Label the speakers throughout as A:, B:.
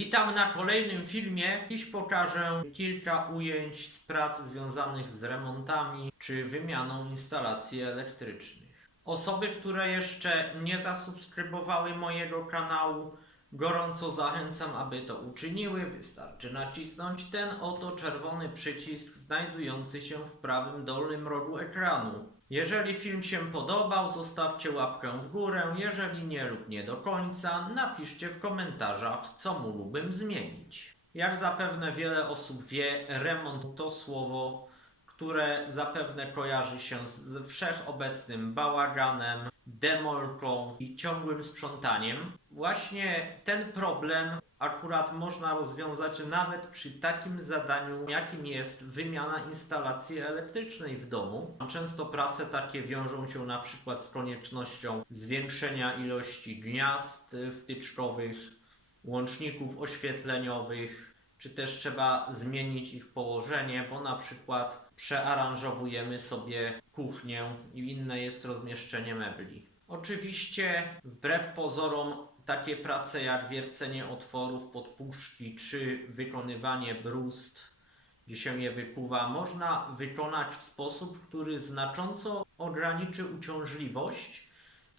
A: Witam na kolejnym filmie. Dziś pokażę kilka ujęć z prac związanych z remontami czy wymianą instalacji elektrycznych. Osoby, które jeszcze nie zasubskrybowały mojego kanału, gorąco zachęcam, aby to uczyniły. Wystarczy nacisnąć ten oto czerwony przycisk znajdujący się w prawym dolnym rogu ekranu. Jeżeli film się podobał, zostawcie łapkę w górę. Jeżeli nie lub nie do końca, napiszcie w komentarzach, co mógłbym zmienić. Jak zapewne wiele osób wie, remont to słowo, które zapewne kojarzy się z wszechobecnym bałaganem, demolką i ciągłym sprzątaniem. Właśnie ten problem akurat można rozwiązać nawet przy takim zadaniu, jakim jest wymiana instalacji elektrycznej w domu. Często prace takie wiążą się na przykład z koniecznością zwiększenia ilości gniazd y, wtyczkowych, łączników oświetleniowych, czy też trzeba zmienić ich położenie, bo na przykład przearanżowujemy sobie kuchnię i inne jest rozmieszczenie mebli. Oczywiście, wbrew pozorom, takie prace jak wiercenie otworów podpuszki czy wykonywanie brust, gdzie się je wykuwa, można wykonać w sposób, który znacząco ograniczy uciążliwość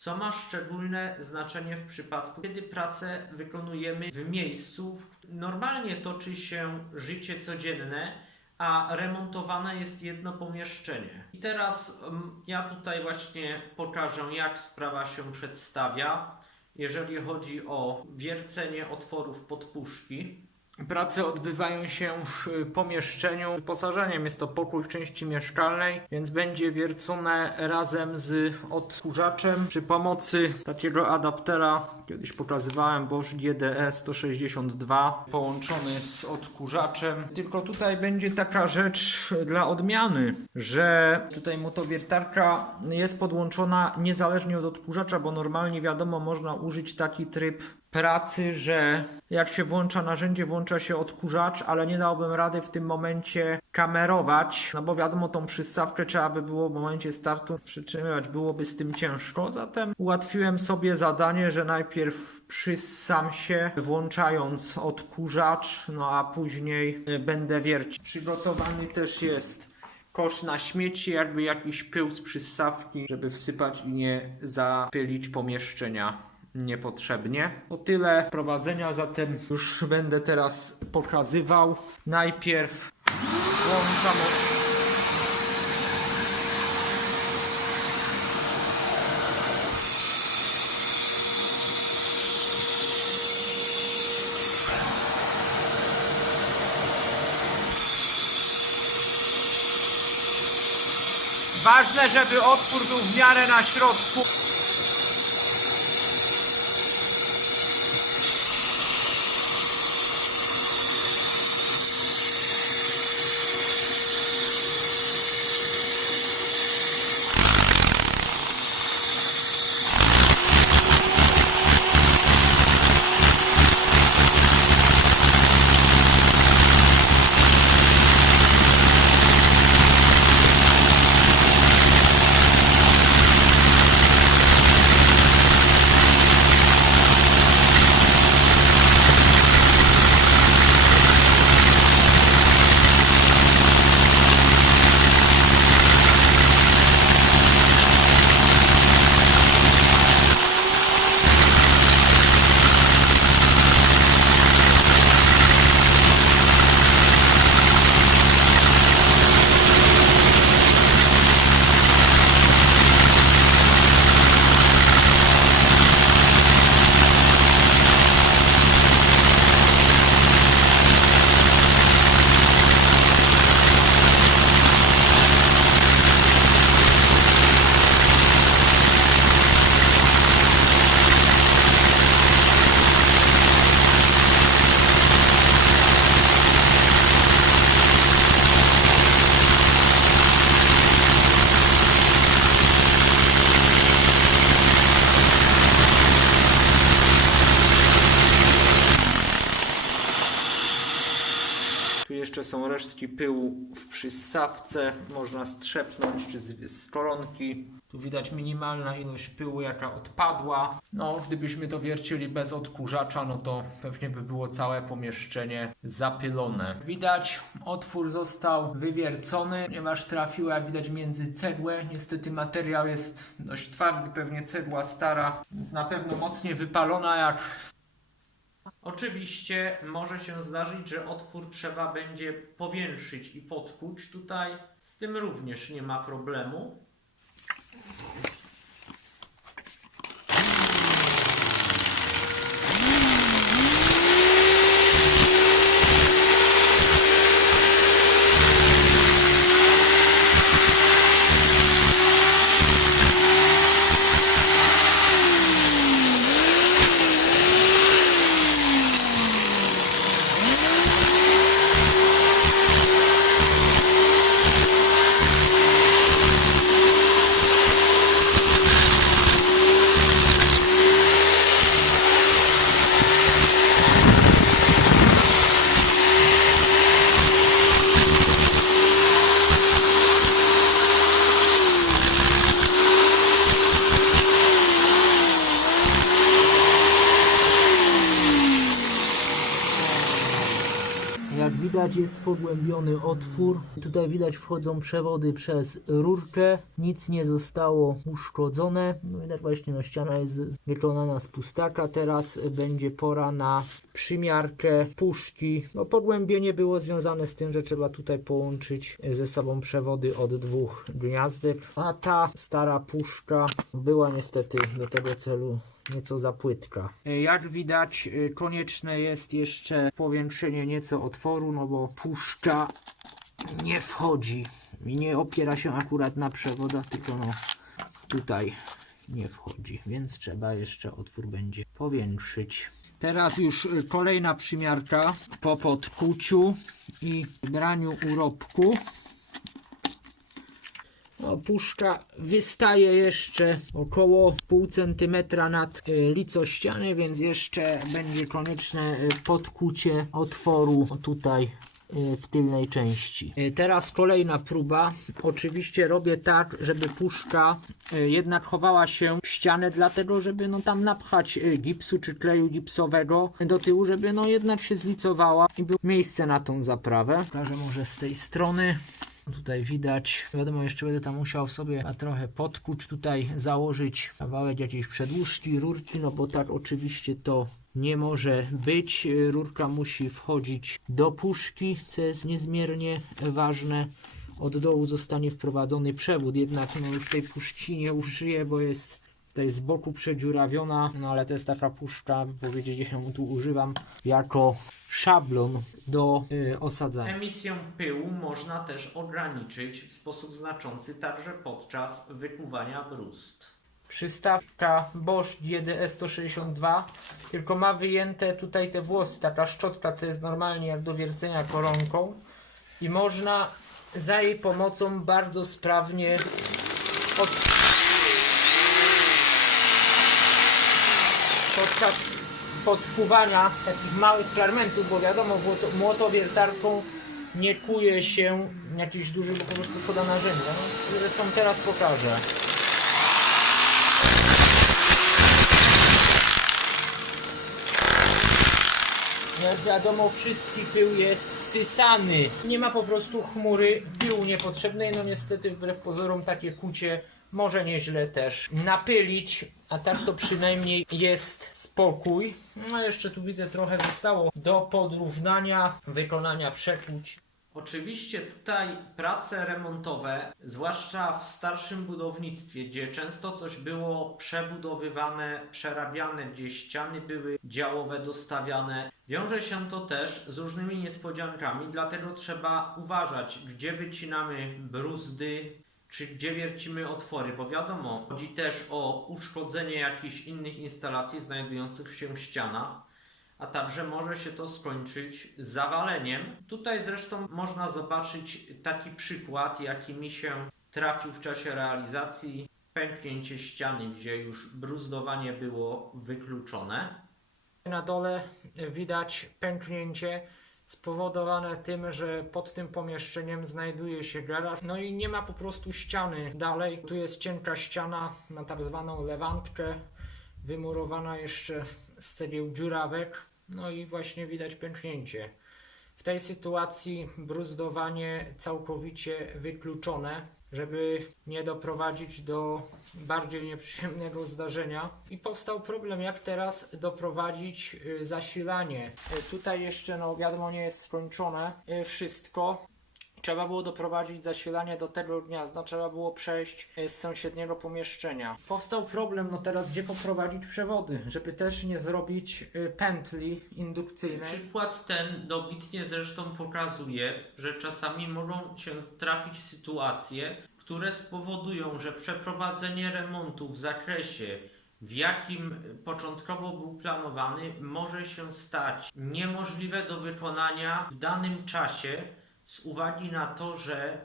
A: co ma szczególne znaczenie w przypadku, kiedy pracę wykonujemy w miejscu, w którym normalnie toczy się życie codzienne, a remontowane jest jedno pomieszczenie. I teraz mm, ja tutaj właśnie pokażę, jak sprawa się przedstawia, jeżeli chodzi o wiercenie otworów podpuszki. Prace odbywają się w pomieszczeniu. Wyposażeniem jest to pokój w części mieszkalnej, więc będzie wiercone razem z odkurzaczem przy pomocy takiego adaptera. Kiedyś pokazywałem Bosch GDE 162 połączony z odkurzaczem. Tylko tutaj będzie taka rzecz dla odmiany, że tutaj motowiertarka jest podłączona niezależnie od odkurzacza, bo normalnie wiadomo można użyć taki tryb pracy, że jak się włącza narzędzie, włącza się odkurzacz, ale nie dałbym rady w tym momencie kamerować, no bo wiadomo, tą przystawkę trzeba by było w momencie startu przytrzymywać, byłoby z tym ciężko. Zatem ułatwiłem sobie zadanie, że najpierw przyssam się, włączając odkurzacz, no a później y, będę wiercić. Przygotowany też jest kosz na śmieci, jakby jakiś pył z przystawki, żeby wsypać i nie zapylić pomieszczenia niepotrzebnie. To tyle prowadzenia, zatem już będę teraz pokazywał. Najpierw włączam Ważne, żeby otwór był w miarę na środku. Jeszcze są resztki pyłu w przyssawce. Można strzepnąć czy z, z koronki.
B: Tu widać minimalna ilość pyłu, jaka odpadła. No, gdybyśmy to wiercili bez odkurzacza, no to pewnie by było całe pomieszczenie zapylone. Widać, otwór został wywiercony, ponieważ trafił, jak widać, między cegłę. Niestety materiał jest dość twardy, pewnie cegła stara, więc na pewno mocnie wypalona, jak
A: Oczywiście może się zdarzyć, że otwór trzeba będzie powiększyć i podkuć. Tutaj z tym również nie ma problemu.
B: Jak widać jest pogłębiony otwór. Tutaj widać wchodzą przewody przez rurkę. Nic nie zostało uszkodzone. No widać właśnie no, ściana jest wykonana z pustaka. Teraz będzie pora na przymiarkę puszki. No pogłębienie było związane z tym, że trzeba tutaj połączyć ze sobą przewody od dwóch gniazdek. A ta stara puszka była niestety do tego celu nieco za płytka. E, Jak widać, e, konieczne jest jeszcze powiększenie nieco otworu, no bo puszka nie wchodzi i nie opiera się akurat na przewodach, tylko no tutaj nie wchodzi, więc trzeba jeszcze otwór będzie powiększyć. Teraz już e, kolejna przymiarka po podkuciu i braniu urobku. No, puszka wystaje jeszcze około pół centymetra nad y, licą ściany, więc jeszcze będzie konieczne y, podkucie otworu tutaj y, w tylnej części. Teraz kolejna próba. Oczywiście robię tak, żeby puszka jednak chowała się w ścianę, dlatego żeby no tam napchać gipsu czy kleju gipsowego do tyłu, żeby no jednak się zlicowała i było miejsce na tą zaprawę. Pokażę może z tej strony. Tutaj widać, wiadomo, jeszcze będę tam musiał sobie trochę podkuć, tutaj założyć kawałek jakiejś przedłużki, rurki, no bo tak oczywiście to nie może być. Rurka musi wchodzić do puszki, co jest niezmiernie ważne. Od dołu zostanie wprowadzony przewód, jednak no już tej puszki nie użyję, bo jest tutaj z boku przedziurawiona, no ale to jest taka puszka, by powiedzieć, że ją tu używam jako szablon do y, osadzania.
A: Emisję pyłu można też ograniczyć w sposób znaczący także podczas wykuwania brust.
B: Przystawka Bosch GDS 162, tylko ma wyjęte tutaj te włosy, taka szczotka, co jest normalnie jak do wiercenia koronką i można za jej pomocą bardzo sprawnie od... podczas podkuwania takich małych fragmentów, bo wiadomo, młoto- młotowiertarką nie kuje się jakichś dużych, po prostu szkoda narzędzia. No, zresztą teraz pokażę. Jak wiadomo, wszystki pył jest wsysany. Nie ma po prostu chmury pyłu niepotrzebnej. No niestety, wbrew pozorom, takie kucie może nieźle też napylić. A tak to przynajmniej jest spokój. No jeszcze tu widzę trochę zostało do podrównania, wykonania przekuć.
A: Oczywiście tutaj prace remontowe, zwłaszcza w starszym budownictwie, gdzie często coś było przebudowywane, przerabiane, gdzie ściany były działowe dostawiane, wiąże się to też z różnymi niespodziankami, dlatego trzeba uważać, gdzie wycinamy bruzdy, czy gdzie wiercimy otwory, bo wiadomo, chodzi też o uszkodzenie jakichś innych instalacji znajdujących się w ścianach a także może się to skończyć zawaleniem. Tutaj zresztą można zobaczyć taki przykład, jaki mi się trafił w czasie realizacji. Pęknięcie ściany, gdzie już bruzdowanie było wykluczone.
B: Na dole widać pęknięcie spowodowane tym, że pod tym pomieszczeniem znajduje się garaż, no i nie ma po prostu ściany dalej. Tu jest cienka ściana na tak zwaną lewantkę, wymurowana jeszcze z cegieł dziurawek, no i właśnie widać pęknięcie. W tej sytuacji bruzdowanie całkowicie wykluczone, żeby nie doprowadzić do bardziej nieprzyjemnego zdarzenia. I powstał problem, jak teraz doprowadzić y, zasilanie. Y, Tutaj jeszcze, no wiadomo, nie jest skończone y, wszystko. Trzeba było doprowadzić zasilanie do tego gniazda, trzeba było przejść y, z sąsiedniego pomieszczenia. Powstał problem, no teraz gdzie poprowadzić przewody, żeby też nie zrobić y, pętli indukcyjnej.
A: Przykład ten dobitnie zresztą pokazuje, że czasami mogą się trafić sytuacje, które spowodują, że przeprowadzenie remontu w zakresie, w jakim początkowo był planowany, może się stać niemożliwe do wykonania w danym czasie z uwagi na to, że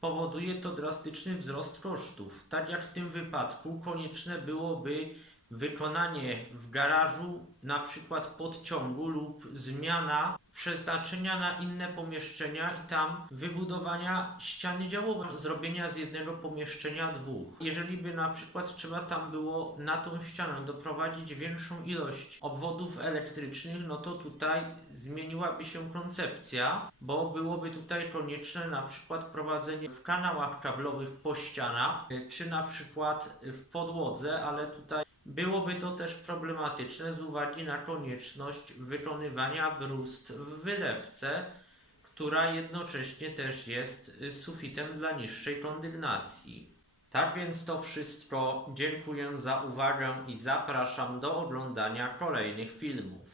A: powoduje to drastyczny wzrost kosztów. Tak jak w tym wypadku konieczne byłoby wykonanie w garażu na przykład podciągu lub zmiana przeznaczenia na inne pomieszczenia i tam wybudowania ściany działowej, zrobienia z jednego pomieszczenia dwóch. Jeżeli by na przykład trzeba tam było na tą ścianę doprowadzić większą ilość obwodów elektrycznych, no to tutaj zmieniłaby się koncepcja, bo byłoby tutaj konieczne na przykład prowadzenie w kanałach kablowych po ścianach, czy na przykład w podłodze, ale tutaj Byłoby to też problematyczne z uwagi na konieczność wykonywania brust w wylewce, która jednocześnie też jest sufitem dla niższej kondygnacji. Tak więc to wszystko. Dziękuję za uwagę i zapraszam do oglądania kolejnych filmów.